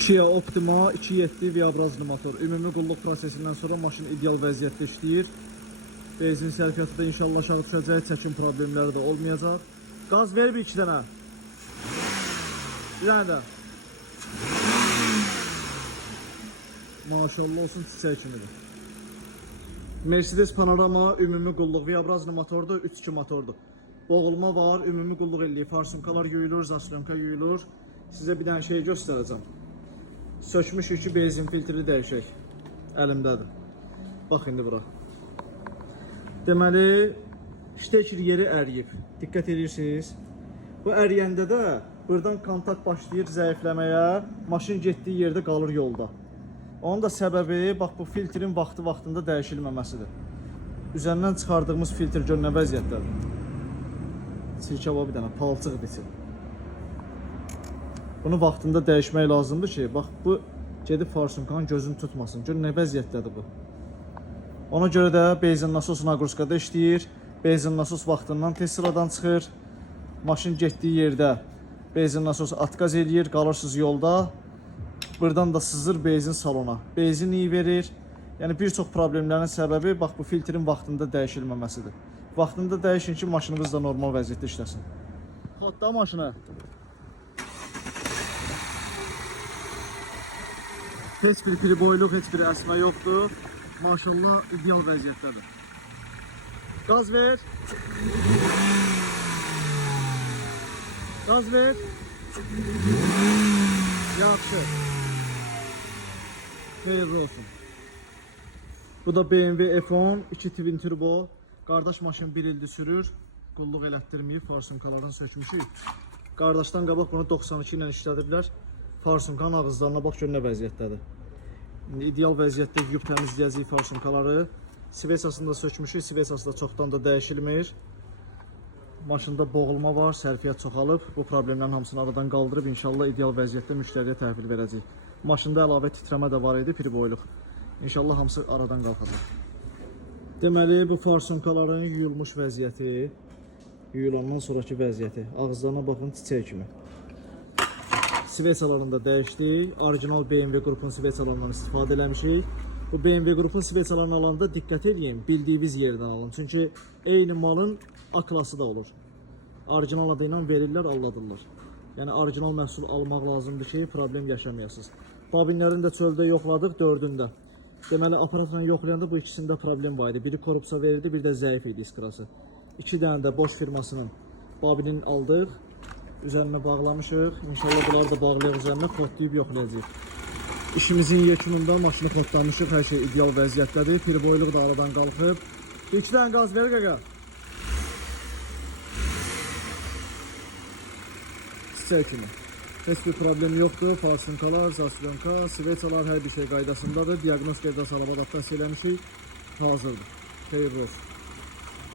Kia Optima 2.7 V-brazlı motor. Ümumi qulluq prosesindən sonra maşın ideal vəziyyətdə işləyir. Benzin sərfiyyatı da inşallah aşağı düşəcək, çəkim problemləri də olmayacaq. Qaz ver bir iki dənə. Bir dənə də. Maşallah olsun, çiçək kimidir. Mercedes Panorama ümumi qulluq V-brazlı motordur, 3.2 motordur. Boğulma var, ümumi qulluq eləyir, farsumkalar yuyulur, zaslonka yuyulur. Sizə bir dənə şey göstərəcəm. Sökmüşük ki, benzin filtri dəyişək. Əlimdədir. Bax indi bura. Deməli, şteker yeri əriyib. Diqqət edirsiniz. Bu əriyəndə də buradan kontakt başlayır zəifləməyə. Maşın getdiyi yerdə qalır yolda. Onun da səbəbi, bax bu filtrin vaxtında dəyişilməməsidir. Üzərindən çıxardığımız filtr gör nə vəziyyətdədir. Sirkava bir dənə, palçıq bitir. Bunu vaxtında dəyişmək lazımdır ki, bax bu gedib farsumkanın gözünü tutmasın. Gör nə vəziyyətdədir bu. Ona görə də benzin nasos naqruskada işləyir. Benzin nasos vaxtından tez sıradan çıxır. Maşın getdiyi yerdə benzin nasos atqaz eləyir, qalırsınız yolda. Buradan da sızır benzin salona. Benzin iyi verir. Yəni bir çox problemlərin səbəbi bax bu filtrin vaxtında dəyişilməməsidir. Vaxtında dəyişin ki, maşınınız da normal vəziyyətdə işləsin. Xodda maşına. Heç bir priboyluq, heç bir əsmə yoxdur. Maşallah ideal vəziyyətdədir. Qaz ver. Qaz ver. Yaxşı. Xeyirli olsun. Bu da BMW F10 2 twin turbo. Qardaş maşın 1 ildir sürür. Qulluq elətdirməyib, farsumkalarını sökmüşük. Qardaşdan qabaq bunu 92 ilə işlədiblər. Farsumkanın ağızlarına bax gör nə vəziyyətdədir. İdeal vəziyyətdə yuyub təmizləyəcəyik farsumkaları. Svetsasını da sökmüşük, svetsası da çoxdan da dəyişilmir. Maşında boğulma var, sərfiyyat çoxalıb. Bu problemlərin hamısını aradan qaldırıb inşallah ideal vəziyyətdə müştəriyə təhvil verəcəyik. Maşında əlavə titrəmə də var idi, priboyluq. İnşallah hamısı aradan qalxacaq. Deməli bu farsumkaların yuyulmuş vəziyyəti, yuyulandan sonraki vəziyyəti. Ağızlarına baxın, çiçək kimi. Svetsalarını da dəyişdik. Orijinal BMW qrupun svetsalarından istifadə eləmişik. Bu BMW qrupun svetsalarını alanda diqqət edin, bildiyiniz yerdən alın. Çünki eyni malın A klası da olur. Orijinal adı ilə verirlər, alladırlar. Yəni orijinal məhsul almaq lazımdır ki, problem yaşamayasınız. Babinlərini də çöldə yoxladıq, 4-ündə. Deməli, aparatla yoxlayanda bu ikisində problem var idi. Biri korpsa verirdi, bir də zəif idi iskrası. 2 dənə də Bosch firmasının babinini aldıq. Üzərinə bağlamışıq. İnşallah bunları da bağlayaq üzərinə, kodlayıb yoxlayacağıq. İşimizin yekununda maşını kodlamışıq. Hər şey ideal vəziyyətdədir. Priboyluq da aradan qalxıb. 2 dənə qaz ver qaqa. Çiçək kimi. Heç bir problem yoxdur. Farsumkalar, zaslonka, svetsalar hər bir şey qaydasındadır. Diaqnostikada salavat adaptasiya eləmişik. Hazırdır. Xeyirli olsun.